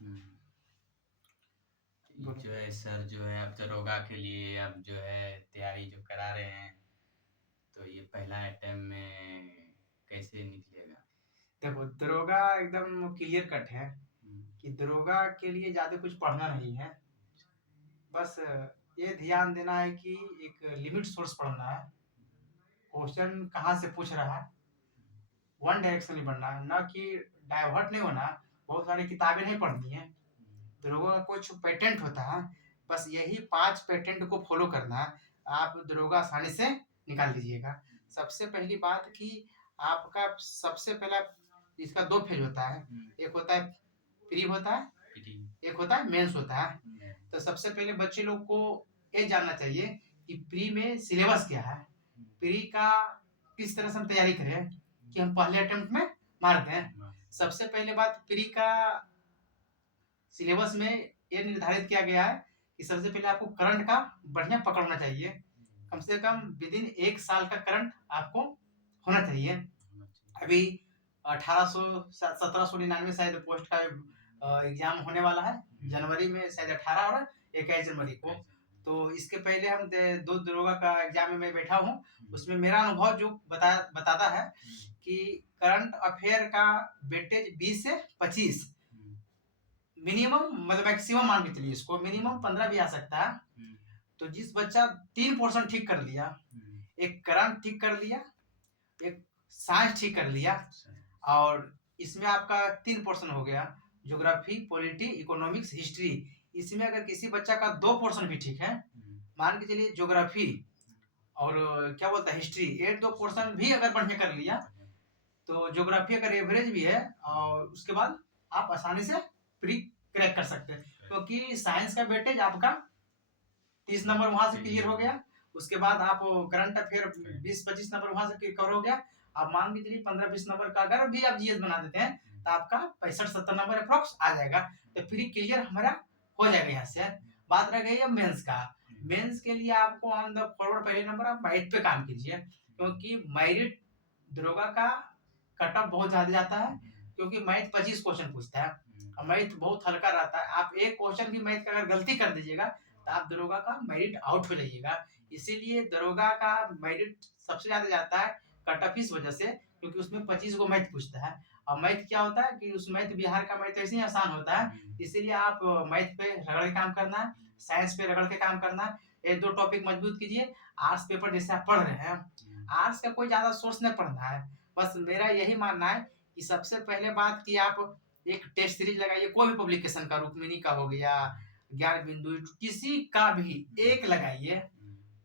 हम्म। बोलो। जो है सर, जो है अब दरोगा के लिए अब जो है तैयारी जो करा रहे हैं, तो ये पहला अटेम्प्ट में कैसे निकलेगा? देखो, दरोगा एकदम क्लियर कट है हम्म। कि दरोगा के लिए ज़्यादा कुछ पढ़ना नहीं है। बस ये ध्यान देना है कि एक लिमिट सोर्स पढ़ना है, क्वेश्चन कहाँ से पूछ रहा है, वन डायरेक्शन नहीं पढ़ना है, ना कि डाइवर्ट नहीं होना। बहुत सारी किताबें नहीं पढ़नी है। दरोगा का कुछ पैटेंट होता है, बस यही 5 पैटेंट को फॉलो करना है, आप दरोगा आसानी से निकाल लीजिएगा। सबसे पहली बात कि आपका सबसे पहला इसका 2 फेज होता है, एक होता है प्री होता है, एक होता है मेंस होता है। तो सबसे पहले बच्चे लोग को ये जानना चाहिए कि प्री में सिलेबस क्या है, प्री का किस तरह से हम तैयारी करें कि हम पहले अटेम्प्ट में मार दें। सबसे पहले बात, प्री का सिलेबस में ये निर्धारित किया गया है कि सबसे पहले आपको करंट का बढ़िया पकड़ना चाहिए, कम से कम विदिन 1 साल का करंट आपको होना चाहिए। अभी 1800 1799 शायद पोस्ट का एग्जाम होने वाला है, जनवरी में शायद 18 और 21 जनवरी को। तो इसके पहले हम दो दरोगा का एग्जाम में मैं बैठा हूँ, उसमें मेरा अनुभव जो बताता है कि करंट अफेयर का वेटेज 20 से 25 मिनिमम, मतलब मैक्सिमम मान के चलिए, इसको मिनिमम 15 भी आ सकता है। तो जिस बच्चा 3 पोर्शन ठीक कर लिया, एक करंट ठीक कर लिया, एक साइंस ठीक कर लिया, और इसमें आपका 3 पोर्शन हो गया, ज्योग्राफी, पॉलिटी, इकोनॉमिक्स, हिस्ट्री। इसमें अगर किसी बच्चा का 2 पोर्शन भी ठीक है, मान के चलिए ज्योग्राफी और क्या बोलता है हिस्ट्री, ये 2 पोर्शन भी अगर बढ़िया कर लिया, तो ज्योग्राफी अगर एवरेज भी है, और उसके बाद आप आसानी से प्री क्रैक कर सकते हैं, क्योंकि साइंस का वेटेज आपका 30 नंबर वहां से क्लियर हो गया। उसके बाद आप करंट अफेयर 20-25 नंबर वहां से कवर हो गया। आप मान के चलिए 15-20 नंबर का अगर भी आप जीएस बना देते हैं, तो आपका 65-70 नंबर अप्रोक्स आ जाएगा, तो प्री क्लियर हमारा हो जाएगा यहाँ से। बात रह गई है मेंस का। मेंस के लिए आपको ऑन द फॉरवर्ड पहले नंबर आप मेरिट पे काम कीजिए, क्योंकि मेरिट दरोगा का कट ऑफ बहुत ज्यादा जाता है, क्योंकि मैथ 25 क्वेश्चन पूछता है और मैथ बहुत हल्का रहता है। आप एक क्वेश्चन भी मैथ का अगर गलती कर दीजिएगा, तो आप दरोगा का मेरिट आउट हो जाइएगा। इसीलिए दरोगा का मेरिट सबसे ज्यादा जाता है कट ऑफ इस वजह से, क्योंकि उसमें 25 को मैथ पूछता है, और मैथ क्या होता है कि उस मैथ बिहार का मैथ ऐसे ही आसान होता है। इसीलिए आप मैथ पे रगड़ के काम करना है, साइंस पे रगड़ के काम करना है, ये 2 टॉपिक मजबूत कीजिए। आर्ट्स पेपर जैसे आप पढ़ रहे हैं, आर्ट्स का कोई ज्यादा सोर्स नहीं पढ़ना है। बस मेरा यही मानना है कि सबसे पहले बात कि आप एक टेस्ट सीरीज लगाइए, कोई भी पब्लिकेशन का, रुक्मिणी का हो गया, ज्ञान बिंदु, किसी का भी एक लगाइए,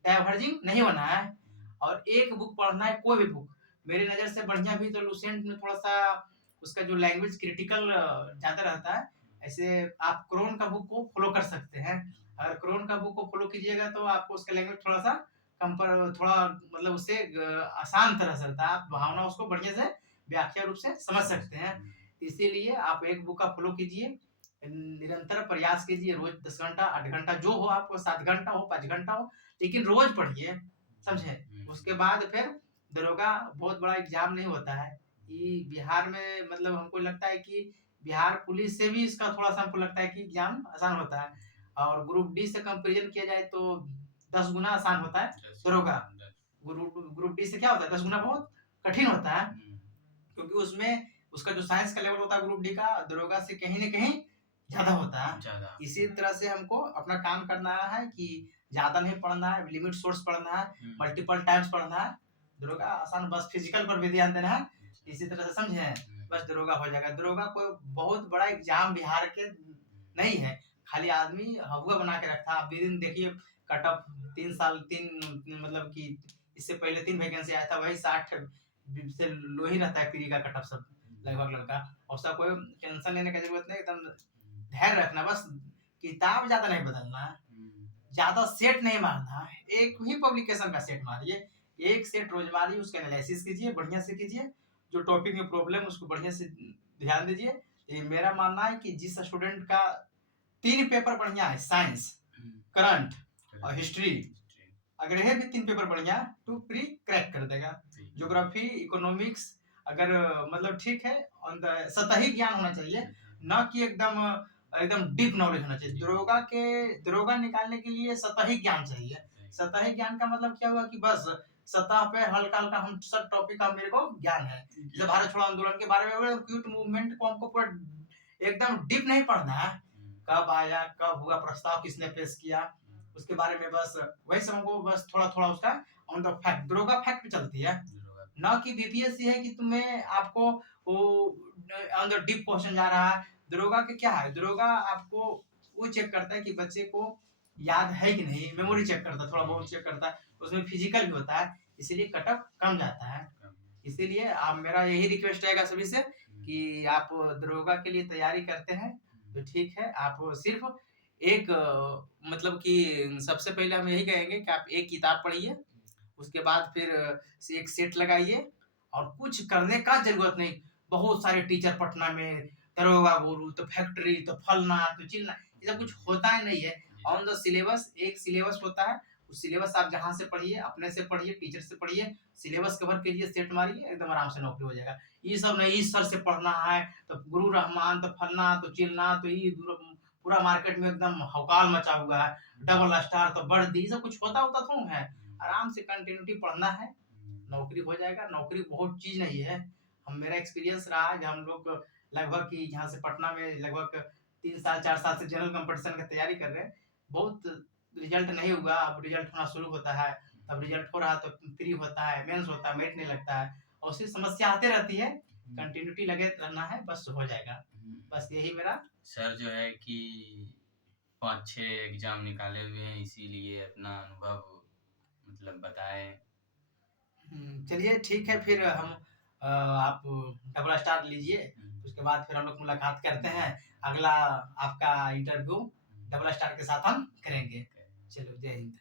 डाइवर्जिंग नहीं होना है, और एक बुक पढ़ना है, कोई भी बुक। मेरी नजर से बढ़िया भी तो लुसेंट में थोड़ा सा उसका जो लैंग्वेज क्रिटिकल ज्यादा रहता है। ऐसे आप क्रोन का बुक को फॉलो कर सकते हैं, अगर क्रोन का बुक को फॉलो कीजिएगा तो आपको उसका लैंग्वेज थोड़ा सा कंपर थोड़ा मतलब उससे आसान तरह से रहता है, आप भावना उसको बढ़िया से व्याख्या रूप से समझ सकते हैं। इसीलिए आप एक बुक का फॉलो कीजिए, निरंतर प्रयास कीजिए, रोज 10 घंटा 8 घंटा जो हो, आपको 7 घंटा हो 5 घंटा हो, लेकिन रोज पढ़िए, समझे। उसके बाद फिर दरोगा बहुत बड़ा एग्जाम नहीं होता है। ये बिहार में मतलब हमको लगता है कि बिहार पुलिस से भी इसका थोड़ा सा हमको लगता है कि एग्जाम आसान होता है, और ग्रुप डी से कंपेरिजन किया जाए तो 10 गुना आसान होता है दरोगा। ग्रुप ग्रुप डी से क्या होता है, 10 गुना बहुत कठिन होता है, क्योंकि उसमें उसका जो साइंस का लेवल होता है ग्रुप डी का, दरोगा से कहीं न कहीं ज़्यादा होता है। इसी तरह से हमको अपना काम करना है कि ज़्यादा नहीं पढ़ना है, लिमिट सोर्स पढ़ना है, मल्टीपल टाइम्स पढ़ना है। दरोगा आसान, बस फिजिकल पर भी ध्यान देना है। इसी तरह से समझे, बस दरोगा हो जाएगा। दरोगा कोई बहुत बड़ा एग्जाम बिहार के नहीं है, खाली आदमी हवा बना के रखा है। आप दिन देखिए, कट ऑफ 3 साल 3 मतलब कि इससे पहले 3 वैकेंसी आया था, वही 60 से लो ही रहता है पीरी का कट ऑफ सब लगभग लड़का। और सब कोई टेंशन लेने की जरूरत नहीं, एकदम धैर्य रखना, बस किताब ज्यादा नहीं बदलना है, ज्यादा सेट नहीं मारना है, एक ही पब्लिकेशन का सेट मारिए, एक सेट रोज मारिए, उसका एनालिसिस कीजिए, बढ़िया से कीजिए, जो टॉपिक में प्रॉब्लम उसको बढ़िया से ध्यान दीजिए। ये मेरा मानना है कि जिस स्टूडेंट का 3 पेपर बढ़िया है, साइंस, करंट और हिस्ट्री, अगर ये भी 3 पेपर बढ़िया है तो प्री क्रैक कर देगा। ज्योग्राफी, इकोनॉमिक्स अगर मतलब ठीक है, ऑन द सतही ज्ञान होना चाहिए, ना कि एकदम और एकदम डीप नॉलेज होना चाहिए। दरोगा निकालने के लिए सतही ज्ञान चाहिए। सतही ज्ञान का मतलब क्या हुआ कि बस सतह पे हल्का-हल्का हम सब टॉपिक का मेरे को ज्ञान है। जैसे भारत छोड़ो आंदोलन के बारे में बोले, क्विट मूवमेंट को हमको पूरा एकदम डीप नहीं पढ़ना है। कब आया, कब हुआ, प्रस्ताव किसने पेश किया, उसके बारे में बस वही सब हमको बस थोड़ा-थोड़ा उसका ऑन द फैक्ट, दरोगा फैक्ट पे चलती है। ना कि बीपीएससी है कि तुम्हें आपको वो ऑन द डीप क्वेश्चन जा रहा है। दरोगा के क्या है, दरोगा आपको वो चेक करता है कि बच्चे को याद है कि नहीं, मेमोरी चेक करता है, थोड़ा बहुत चेक करता है, उसमें फिजिकल भी होता है, इसीलिए कट ऑफ कम जाता है। इसीलिए आप, मेरा यही रिक्वेस्ट रहेगा सभी से कि आप दरोगा के लिए तैयारी करते हैं तो ठीक है, आप सिर्फ एक मतलब कि सबसे पहले हम यही कहेंगे कि आप एक किताब पढ़िए, उसके बाद फिर से एक सेट लगाइए और कुछ करने का ज़रूरत नहीं। बहुत सारे टीचर पटना में, दरोगा गुरु, तो फैक्ट्री, तो फलना, तो चिलना, ये सब कुछ होता ही नहीं है। ऑन द सिलेबस एक सिलेबस होता है, उस सिलेबस आप जहाँ से पढ़िए, अपने से पढ़िए, टीचर से पढ़िए, सिलेबस कवर कीजिए, सेट मारिए, एकदम आराम से नौकरी हो जाएगा। ये सब नहीं, इस सर से पढ़ना है, तो गुरु रहमान, तो फलना, तो चिलना, तो ये पूरा मार्केट में एकदम हौकाल मचा हुआ है, डबल स्टार, तो वर्दी, ये सब कुछ होता-वोता थोड़ी है। आराम से कंटिन्यूटी पढ़ना है, नौकरी हो जाएगा। नौकरी बहुत चीज़ नहीं है। हम, मेरा एक्सपीरियंस रहा है जब हम लोग लगभग कि यहाँ से पटना में लगभग 3 साल 4 साल से जनरल कॉम्पिटिशन की तैयारी कर रहे हैं। बहुत रिजल्ट नहीं हुआ, अब रिजल्ट होना शुरू होता है, अब रिजल्ट हो रहा है तो प्री होता है, मेंस होता है, मेरिट नहीं लगता है और उससे समस्या आती रहती है। कंटिन्यूटी लगे रहना है, बस हो जाएगा। बस यही मेरा सर जो है कि 5-6 एग्ज़ाम निकाले हुए हैं, इसीलिए अपना अनुभव मतलब बताएँ। चलिए ठीक है, फिर हम आप डबल स्टार लीजिए, उसके बाद फिर हम लोग मुलाकात करते हैं। अगला आपका इंटरव्यू डबल स्टार के साथ हम करेंगे। चलो, जय हिंद।